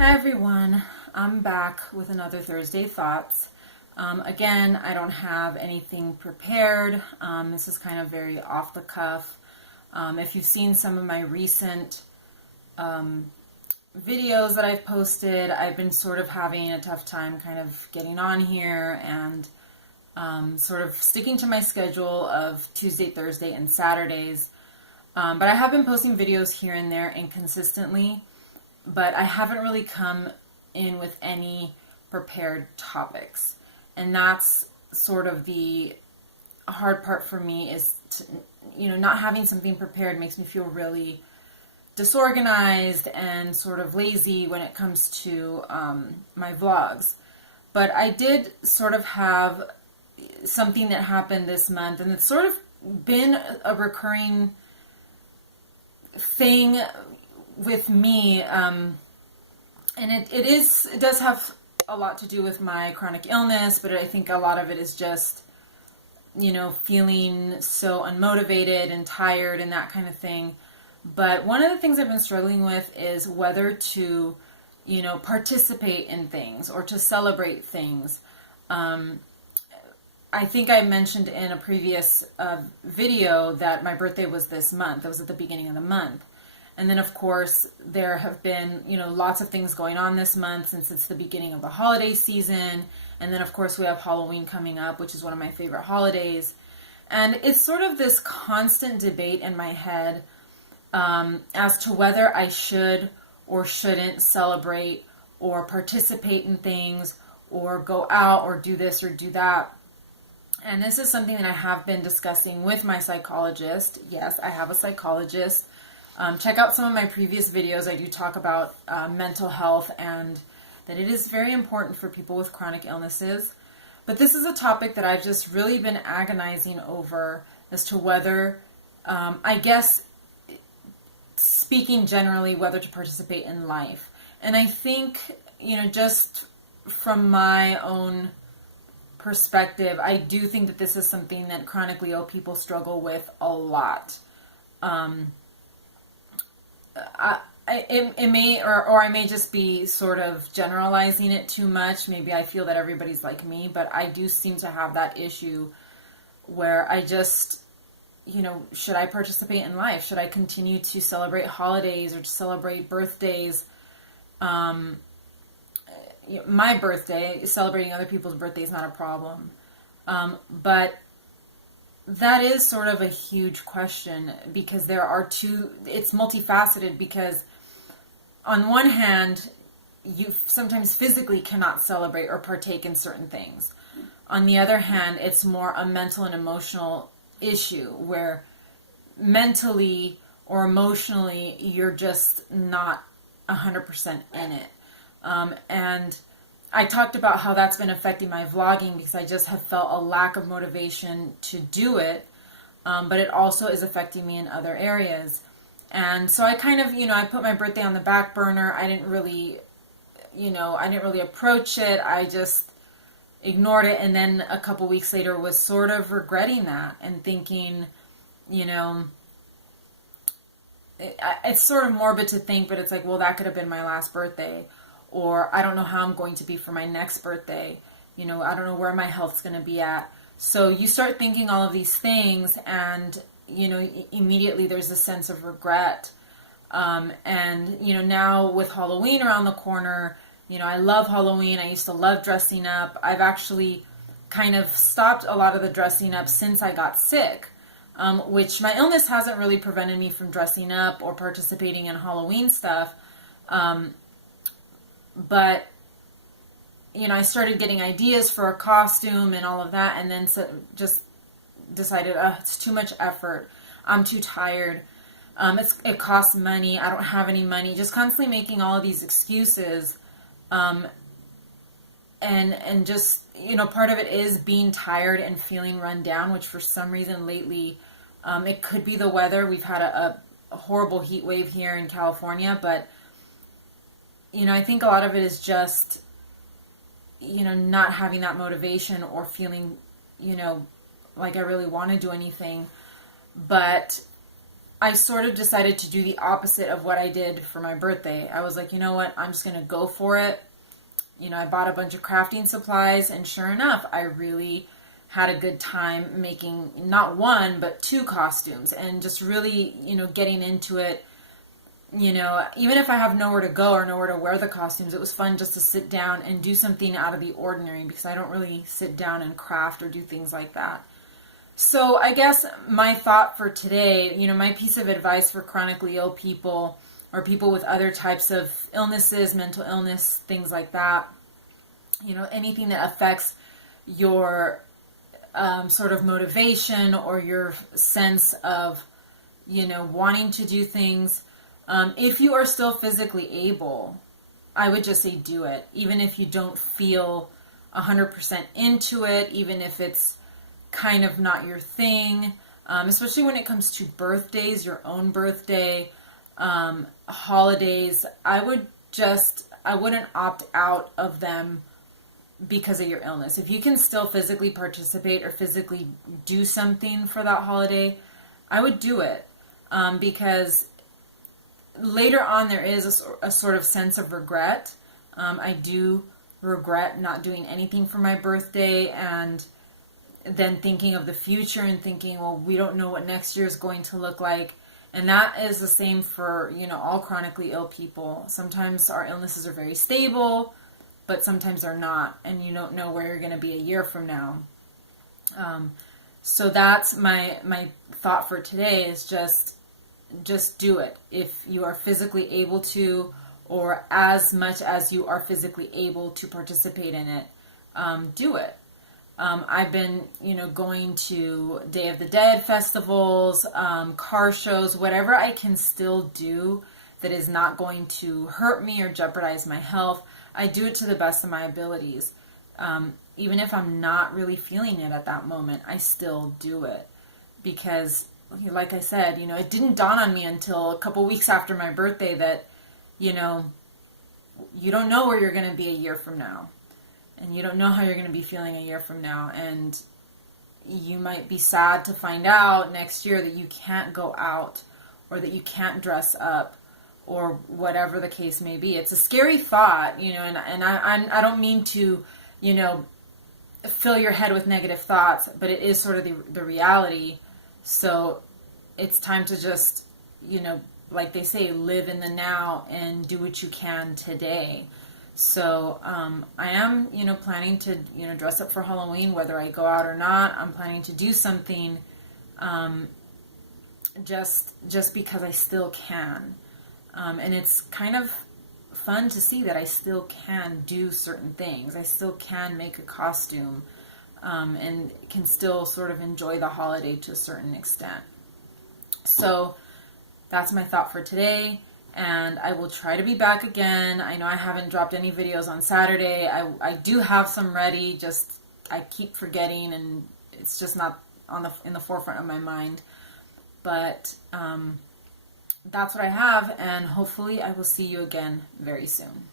Hi everyone, I'm back with another Thursday Thoughts. Again, I don't have anything prepared. This is kind of very off the cuff. If you've seen some of my recent videos that I've posted, I've been sort of having a tough time kind of getting on here and sort of sticking to my schedule of Tuesday, Thursday, and Saturdays. But I have been posting videos here and there inconsistently. But I haven't really come in with any prepared topics. And that's sort of the hard part for me is, not having something prepared makes me feel really disorganized and sort of lazy when it comes to my vlogs. But I did sort of have something that happened this month, and it's sort of been a recurring thing with me, and it does have a lot to do with my chronic illness, but I think a lot of it is just, feeling so unmotivated and tired and that kind of thing. But one of the things I've been struggling with is whether to, participate in things or to celebrate things. I think I mentioned in a previous video that my birthday was this month. It was at the beginning of the month. And then, of course, there have been, lots of things going on this month since it's the beginning of the holiday season. And then, of course, we have Halloween coming up, which is one of my favorite holidays. And it's sort of this constant debate in my head as to whether I should or shouldn't celebrate or participate in things or go out or do this or do that. And this is something that I have been discussing with my psychologist. Yes, I have a psychologist. Check out some of my previous videos. I do talk about mental health and that it is very important for people with chronic illnesses. But this is a topic that I've just really been agonizing over as to whether, I guess, speaking generally, whether to participate in life. And I think, just from my own perspective, I do think that this is something that chronically ill people struggle with a lot. It may, or I may just be sort of generalizing it too much. Maybe I feel that everybody's like me, but I do seem to have that issue where I just, should I participate in life? Should I continue to celebrate holidays or to celebrate birthdays? My birthday, celebrating other people's birthday is not a problem. But that is sort of a huge question because there are it's multifaceted because on one hand, you sometimes physically cannot celebrate or partake in certain things. On the other hand, it's more a mental and emotional issue where mentally or emotionally, you're just not 100% in it. And I talked about how that's been affecting my vlogging because I just have felt a lack of motivation to do it, but it also is affecting me in other areas. And so I kind of, I put my birthday on the back burner. I didn't really approach it. I just ignored it, and then a couple weeks later was sort of regretting that and thinking, it's sort of morbid to think, but it's like, well, that could have been my last birthday. Or I don't know how I'm going to be for my next birthday. I don't know where my health's going to be at. So you start thinking all of these things and, immediately there's a sense of regret. And, now with Halloween around the corner, I love Halloween. I used to love dressing up. I've actually kind of stopped a lot of the dressing up since I got sick, which my illness hasn't really prevented me from dressing up or participating in Halloween stuff. But, I started getting ideas for a costume and all of that, and then just decided, it's too much effort. I'm too tired. It costs money. I don't have any money. Just constantly making all of these excuses. And just, part of it is being tired and feeling run down, which for some reason lately, it could be the weather. We've had a horrible heat wave here in California, but I think a lot of it is just, not having that motivation or feeling, like I really want to do anything. But I sort of decided to do the opposite of what I did for my birthday. I was like, you know what, I'm just going to go for it. You know, I bought a bunch of crafting supplies, and sure enough, I really had a good time making not one, but two costumes, and just really, you know, getting into it. You know, even if I have nowhere to go or nowhere to wear the costumes, it was fun just to sit down and do something out of the ordinary, because I don't really sit down and craft or do things like that. So I guess my thought for today, you know, my piece of advice for chronically ill people or people with other types of illnesses, mental illness, things like that, you know, anything that affects your sort of motivation or your sense of, you know, wanting to do things. If you are still physically able, I would just say do it. Even if you don't feel 100% into it, even if it's kind of not your thing, especially when it comes to birthdays, your own birthday, holidays, I wouldn't opt out of them because of your illness. If you can still physically participate or physically do something for that holiday, I would do it, because later on there is a sort of sense of regret. I do regret not doing anything for my birthday, and then thinking of the future and thinking, well, we don't know what next year is going to look like. And that is the same for, you know, all chronically ill people. Sometimes our illnesses are very stable, but sometimes they're not, and you don't know where you're going to be a year from now. So that's my thought for today, is just do it. If you are physically able to, or as much as you are physically able to participate in it, do it. I've been, you know, going to Day of the Dead festivals, car shows, whatever I can still do that is not going to hurt me or jeopardize my health. I do it to the best of my abilities. Even if I'm not really feeling it at that moment, I still do it. Because, like I said, you know, it didn't dawn on me until a couple weeks after my birthday that, you know, you don't know where you're going to be a year from now. And you don't know how you're going to be feeling a year from now. And you might be sad to find out next year that you can't go out, or that you can't dress up, or whatever the case may be. It's a scary thought, you know, and I don't mean to, you know, fill your head with negative thoughts, but it is sort of the reality. So it's time to just, you know, like they say, live in the now and do what you can today. So I am, you know, planning to, you know, dress up for Halloween, whether I go out or not. I'm planning to do something, just because I still can. And it's kind of fun to see that I still can do certain things. I still can make a costume, and can still sort of enjoy the holiday to a certain extent. So that's my thought for today. And I will try to be back again. I know I haven't dropped any videos on Saturday. I do have some ready, just I keep forgetting, and it's just not in the forefront of my mind. But that's what I have, and hopefully I will see you again very soon.